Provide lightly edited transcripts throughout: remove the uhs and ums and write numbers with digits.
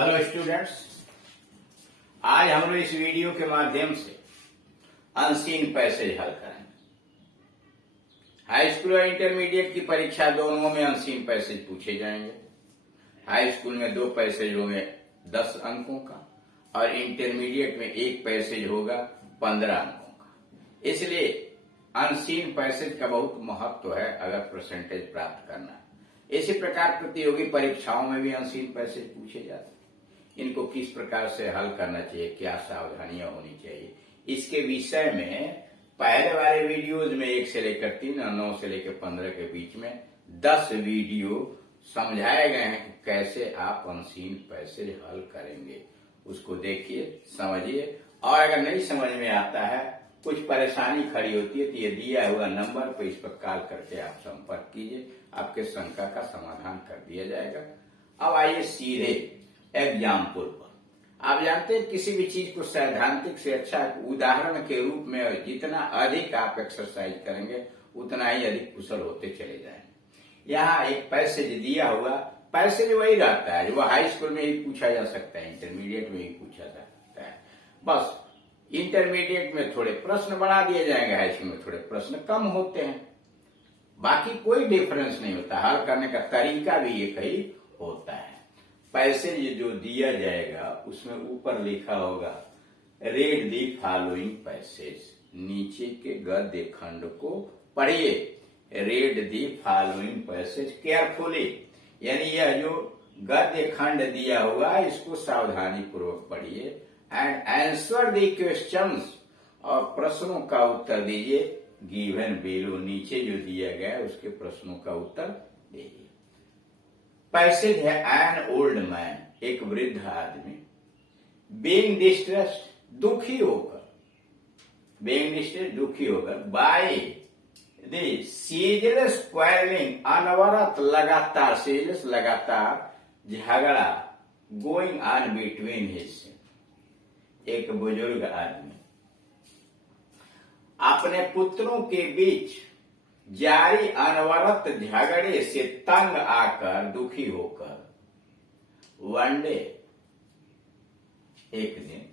Hello students, आज हम लोग इस वीडियो के माध्यम से अनसीन पैसेज हल करेंगे। हाई स्कूल और इंटरमीडिएट की परीक्षा दोनों में अनसीन पैसेज पूछे जाएंगे। हाई स्कूल में 2 पैसेज होंगे 10 अंकों का और इंटरमीडिएट में 1 पैसेज होगा 15 अंकों का। इसलिए अनसीन पैसेज का बहुत महत्व है अगर परसेंटेज प्राप्त करना है। इसी प्रकार प्रतियोगी परीक्षाओं में भी अनसीन पैसेज पूछे जाते हैं। इनको किस प्रकार से हल करना चाहिए, क्या सावधानियां होनी चाहिए, इसके विषय में पहले वाले वीडियोज में 1 से लेकर 3 और 9 से लेकर 15 के बीच में 10 वीडियो समझाए गए हैं कि कैसे आप अनसीन पैसेज हल करेंगे। उसको देखिए, समझिए, और अगर नहीं समझ में आता है, कुछ परेशानी खड़ी होती है तो ये दिया हुआ नंबर पर इस पर कॉल करके आप संपर्क कीजिए, आपके शंका का समाधान कर दिया जाएगा। अब आइए सीधे एग्जाम्पल पर। आप जानते हैं किसी भी चीज को सैद्धांतिक से अच्छा उदाहरण के रूप में जितना अधिक आप एक्सरसाइज करेंगे उतना ही अधिक कुशल होते चले जाएंगे। यहाँ एक पैसेज दिया हुआ, पैसेज वही रहता है जो हाई स्कूल में ही पूछा जा सकता है, इंटरमीडिएट में ही पूछा जा सकता है। बस इंटरमीडिएट में थोड़े प्रश्न बढ़ा दिए जाएंगे, हाई स्कूल में थोड़े प्रश्न कम होते हैं। बाकी कोई डिफरेंस नहीं होता, हल करने का तरीका भी एक ही होता है। पैसेज जो दिया जाएगा उसमें ऊपर लिखा होगा रीड दी फॉलोइंग पैसेज, नीचे के गद्य खंड को पढ़िए। Read the following passage carefully, यानी यह जो गद्य खंड दिया हुआ है इसको सावधानी पूर्वक पढ़िए। एंड आंसर दी क्वेश्चंस, और प्रश्नों का उत्तर दीजिए गिवन बिलो, नीचे जो दिया गया है उसके प्रश्नों का उत्तर दीजिए। पैसेज है एन ओल्ड मैन, एक वृद्ध आदमी, बीइंग डिस्ट्रेस्ड, दुखी होकर, बीइंग डिस्ट्रेस्ड दुखी होकर, बाय द सीजलेस क्वारलिंग, अनवरत लगातार, सीजलेस लगातार झगड़ा, गोइंग ऑन बिटवीन हिज, एक बुजुर्ग आदमी अपने पुत्रों के बीच जारी अनवरत झगड़े से तंग आकर, दुखी होकर, वन डे, एक दिन,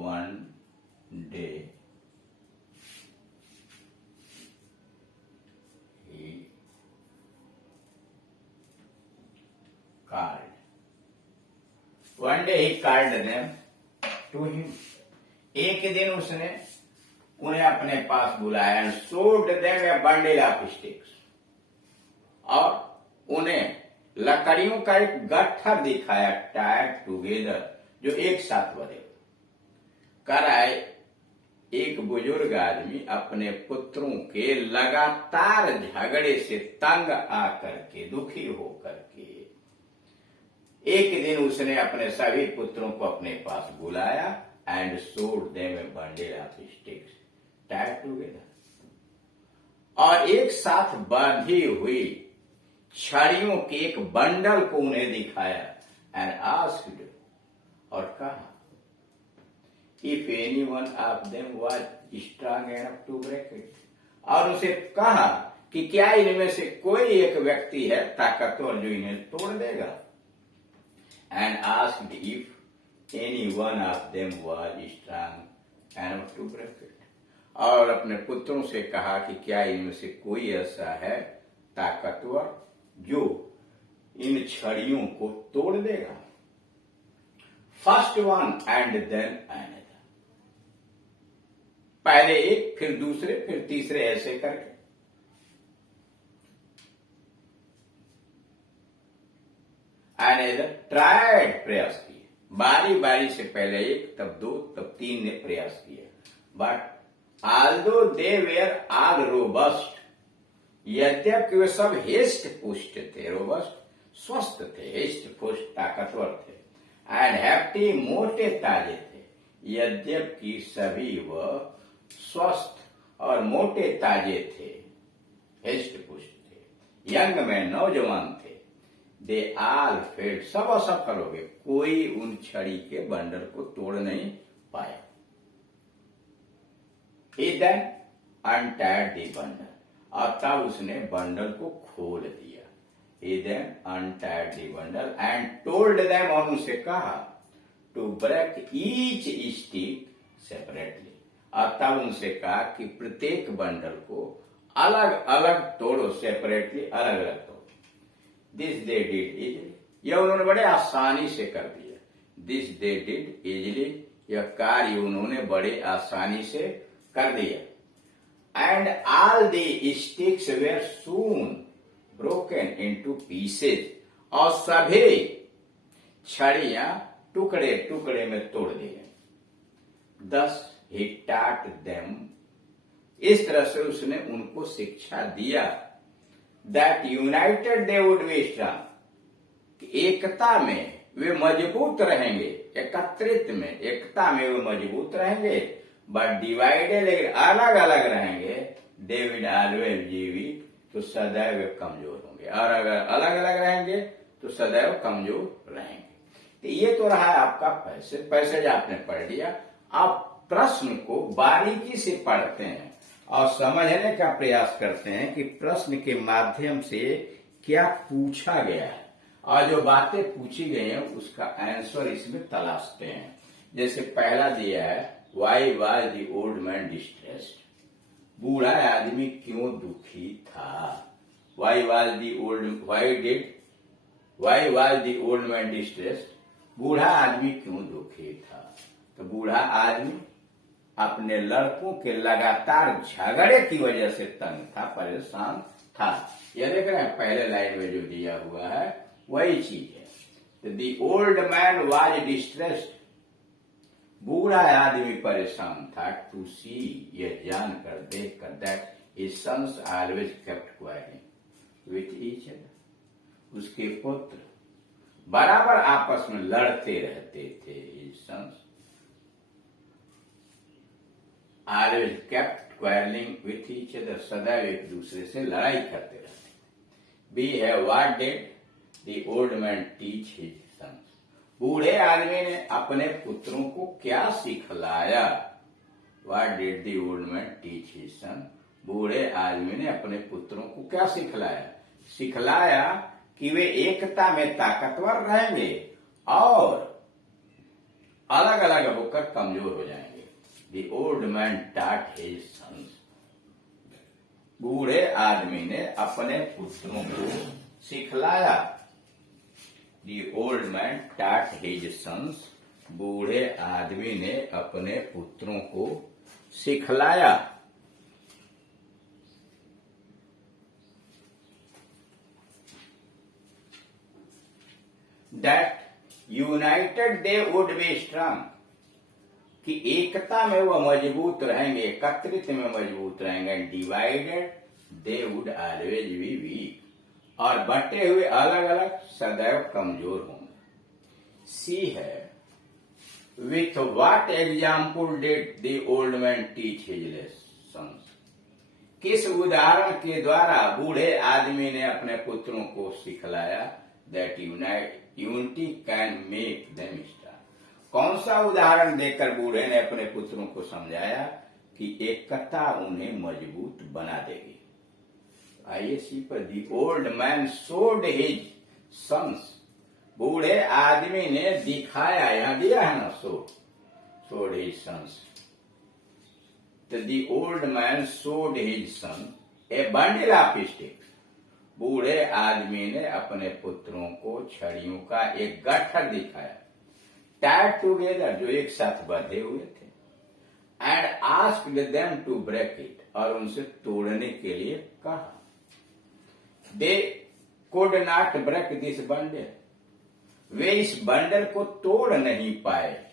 one day he called. One day he called them to him. एक दिन उसने उन्हें अपने पास बुलाया and showed them a bundle of sticks, और उन्हें लकड़ियों का एक गट्ठर दिखाया, टाइड टुगेदर, जो एक साथ बने। कराए एक बुजुर्ग आदमी अपने पुत्रों के लगातार झगड़े से तंग आकर के, दुखी होकर के, एक दिन उसने अपने सभी पुत्रों को अपने पास बुलाया and showed them A bundle of sticks Tide together, और एक साथ बांधी हुई छड़ियों के एक बंडल को उन्हें दिखाया एंड आस्क्ड, और कहा if any one of them was strong enough to break it, और उसे कहा कि क्या इनमें से कोई एक व्यक्ति है ताकतवर जो इन्हें तोड़ देगा। And asked if any one of them was strong enough to break it, और अपने पुत्रों से कहा कि क्या इनमें से कोई ऐसा है ताकतवर जो इन छड़ियों को तोड़ देगा। First one and then another, पहले एक, फिर दूसरे, फिर तीसरे, ऐसे करके अनदर ट्राइड, प्रयास किए, बारी बारी से पहले एक, तब 2, तब 3 ने प्रयास किया। But although they were all robust, यद्यपि वे सब हेस्ट पुष्ट थे, रोबस्ट स्वस्थ थे, हेस्ट पुष्ट ताकतवर थे, एंड हैप्टी, मोटे ताजे थे, यद्यपि सभी वह स्वस्थ और मोटे ताजे थे, हिष्ट पुष्ट थे। यंग मैन, नौजवान थे। दे ऑल फेल्ड, सब असफल हो गए, कोई उन छड़ी के बंडल को तोड़ नहीं पाया। He then untied the bundle, और तब उसने बंडल को खोल दिया। He then untied the bundle and told them, और उनसे कहा, to break each stick separately, और तब उनसे कहा कि प्रत्येक बंडल को अलग अलग तोड़ो, सेपरेटली, अलग अलग तोड़ो। दिस दे डिड इजिली, यह उन्होंने बड़े आसानी से कर दिया। दिस दे डिड इजिली, यह कार्य उन्होंने बड़े आसानी से कर दिया। And all the sticks were soon broken into pieces, और सभी छड़ियां टुकड़े टुकड़े में तोड़ दिए। दस ही टाट देम, इस तरह से उसने उनको शिक्षा दिया। That united they would be strong, एकता में वे मजबूत रहेंगे, एकत्रित में, एकता में वे मजबूत रहेंगे। बट डिवाइडेड, अलग अलग रहेंगे, they will always be weak, तो सदैव कमजोर होंगे। और अगर अलग अलग रहेंगे तो सदैव कमजोर रहेंगे। तो ये तो रहा आपका पैसेज आपने पढ़ लिया। आप प्रश्न को बारीकी से पढ़ते हैं और समझने का प्रयास करते हैं कि प्रश्न के माध्यम से क्या पूछा गया है, और जो बातें पूछी गई हैं उसका आंसर इसमें तलाशते हैं। जैसे पहला दिया है, why was the old man distressed, बूढ़ा आदमी क्यों दुखी था। Why was the old man distressed, बूढ़ा आदमी क्यों दुखी था। तो बूढ़ा आदमी अपने लड़कों के लगातार झगड़े की वजह से तंग था, परेशान था। यह देख रहे हैं पहले लाइन में जो दिया हुआ है वही चीज है। The old man was distressed, बूढ़ा आदमी परेशान था। टू सी, यह जानकर, देखकर, that his sons always kept quite with each other, उसके पुत्र बराबर आपस में लड़ते रहते थे। His sons always kept quarrelling with each other, सदैव एक दूसरे से लड़ाई करते रहते। बी है, what did the old man teach his sons, बूढ़े आदमी ने अपने पुत्रों को क्या सिखलाया। What did the old man teach his son, बूढ़े आदमी ने अपने पुत्रों को क्या सिखलाया। सिखलाया कि वे एकता में ताकतवर रहेंगे और अलग अलग होकर कमजोर हो जाएंगे। The old man taught his sons, बूढ़े आदमी ने अपने पुत्रों को सिखलाया। The old man taught his sons, बूढ़े आदमी ने अपने पुत्रों को सिखलाया। That united they would be strong, कि एकता में वह मजबूत रहेंगे, एकत्रित में मजबूत रहेंगे। Divided they would always be weak, और बटे हुए अलग अलग सदैव कमजोर होंगे। सी है, with what example did the old man teach his sons, किस उदाहरण के द्वारा बूढ़े आदमी ने अपने पुत्रों को सिखलाया। That unity can make them strong, कौन सा उदाहरण देकर बूढ़े ने अपने पुत्रों को समझाया कि एकता उन्हें मजबूत बना देगी। आइए सी पर, the old man showed his sons, बूढ़े आदमी ने दिखाया, यहां दिया है ना, शोड हिज सन्स। तो the old man showed his son a bundle of sticks, बूढ़े आदमी ने अपने पुत्रों को छड़ियों का एक गट्ठर दिखाया। टाइड टूगेदर, जो एक साथ बंधे हुए थे। And asked them to break it, और उनसे तोड़ने के लिए कहा। They could not break this bundle, वे इस बंडल को तोड़ नहीं पाए।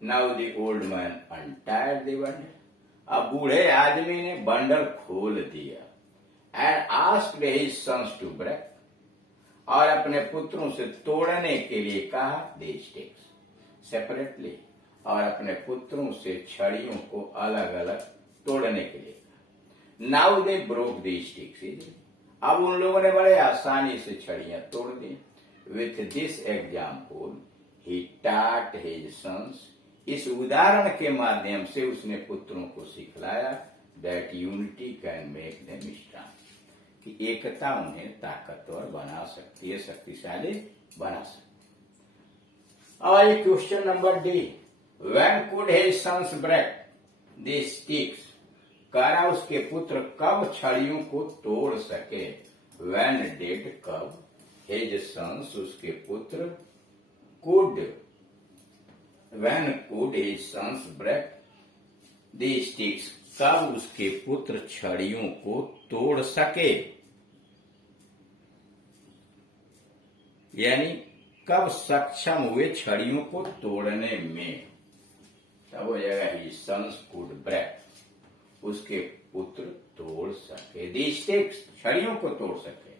Now the old man untied the bundle, अब बूढ़े आदमी ने बंडल खोल दिया। And asked his sons to break, और अपने पुत्रों से तोड़ने के लिए कहा दे स्टिक्स सेपरेटली, और अपने पुत्रों से छड़ियों को अलग अलग तोड़ने के लिए कहा। Now they broke the sticks, अब उन लोगों ने बड़े आसानी से छड़ियां तोड़ दी। विथ दिस एग्जाम्पल ही टाट हिज सन्स, इस उदाहरण के माध्यम से उसने पुत्रों को सिखलाया that unity can make them strong, कि एकता उन्हें ताकतवर बना सकती है, शक्तिशाली बना सकती है। और question number D, when could his sons break the sticks, करा उसके पुत्र कब छड़ियों को तोड़ सके। व्हेन डिड, कब, हिज सन्स, उसके पुत्र, could, when could his sons break the sticks, कब उसके पुत्र छड़ियों को तोड़ सके, यानी कब सक्षम हुए छड़ियों को तोड़ने में। तब हो जाएगा हिज सन्स कुड ब्रेक, उसके पुत्र तोड़ सके दी स्टिक्स, छड़ियों को तोड़ सके।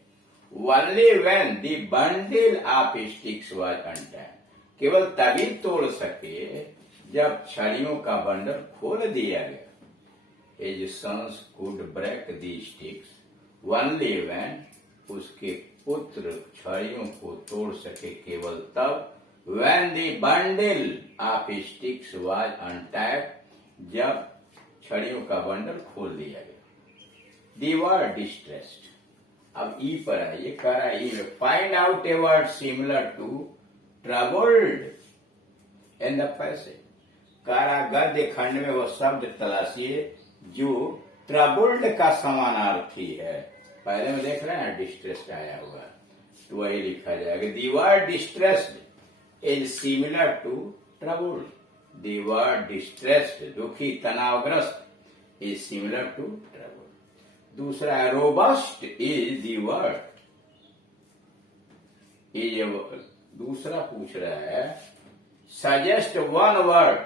Only when the bundle of sticks was untied, केवल तभी तोड़ सके जब छड़ियों का बंडल खोल दिया गया। His sons could break the sticks only when, उसके पुत्र छड़ियों को तोड़ सके केवल तब, when the bundle of sticks was untied, जब छड़ियों का बंडल खोल दिया गया। दी वर्ड डिस्ट्रेस्ड, अब ई पर आइए, कह रहा है ई में find out a word similar to troubled in the passage, कह रहा गद्य खंड में वो शब्द तलाशिए जो ट्रबल्ड का समानार्थी है। पहले में देख रहे हैं डिस्ट्रेस्ड आया हुआ, तो वही लिखा जाएगा the word distressed is similar to troubled, the word distressed, दुखी तनावग्रस्त, इज सिमिलर टू ट्रबल्ड। दूसरा है रोबस्ट इज दी वर्ड, दूसरा पूछ रहा है suggest one word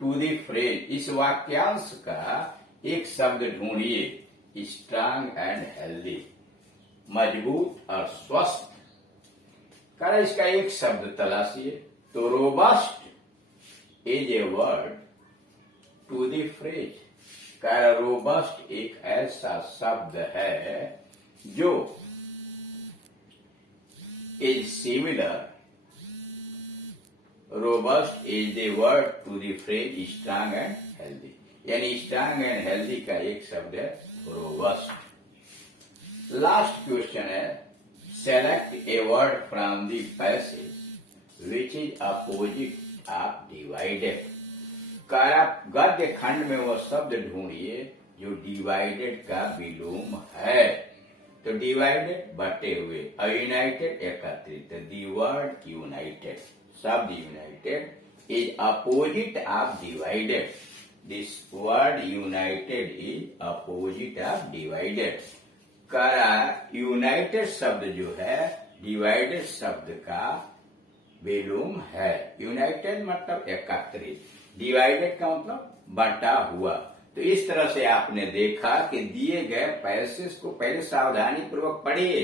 to the phrase, इस वाक्यांश का एक शब्द ढूंढिए। स्ट्रांग एंड हेल्दी, मजबूत और स्वस्थ, कर इसका एक शब्द तलाशिए। तो robust is a word to the phrase, कर रोबस्ट एक ऐसा शब्द है जो is similar, robust is the word to the phrase strong and healthy, यानी स्ट्रांग एंड हेल्दी का एक शब्द है रोबस्ट। लास्ट क्वेश्चन है select a word from the passage which is opposite of divided, गद्य खंड में वो शब्द ढूंढिए जो डिवाइडेड का विलोम है। तो डिवाइडेड बटे हुए, यूनाइटेड एकत्रित, दी वर्ड यूनाइटेड, शब्द United is opposite of divided, this word United is opposite of divided. करा यूनाइटेड शब्द जो है डिवाइडेड शब्द का विलोम है। यूनाइटेड मतलब एकत्रित, डिवाइडेड का मतलब बंटा हुआ। तो इस तरह से आपने देखा कि दिए गए पैसेज को पहले सावधानी पूर्वक पढ़िए,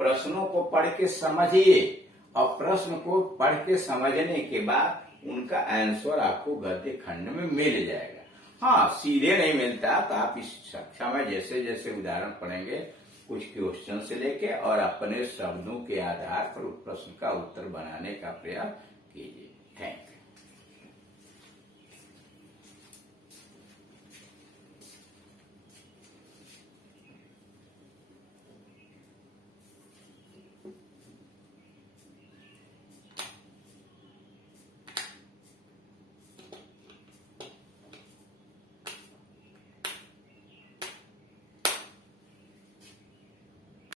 प्रश्नों को पढ़ के समझिए, और प्रश्न को पढ़ के समझने के बाद उनका आंसर आपको गद्य खंड में मिल जाएगा। हाँ, सीधे नहीं मिलता तो आप इस कक्षा में जैसे जैसे उदाहरण पढ़ेंगे कुछ क्वेश्चन से लेके और अपने शब्दों के आधार पर उस प्रश्न का उत्तर बनाने का प्रयास कीजिए। Thank you.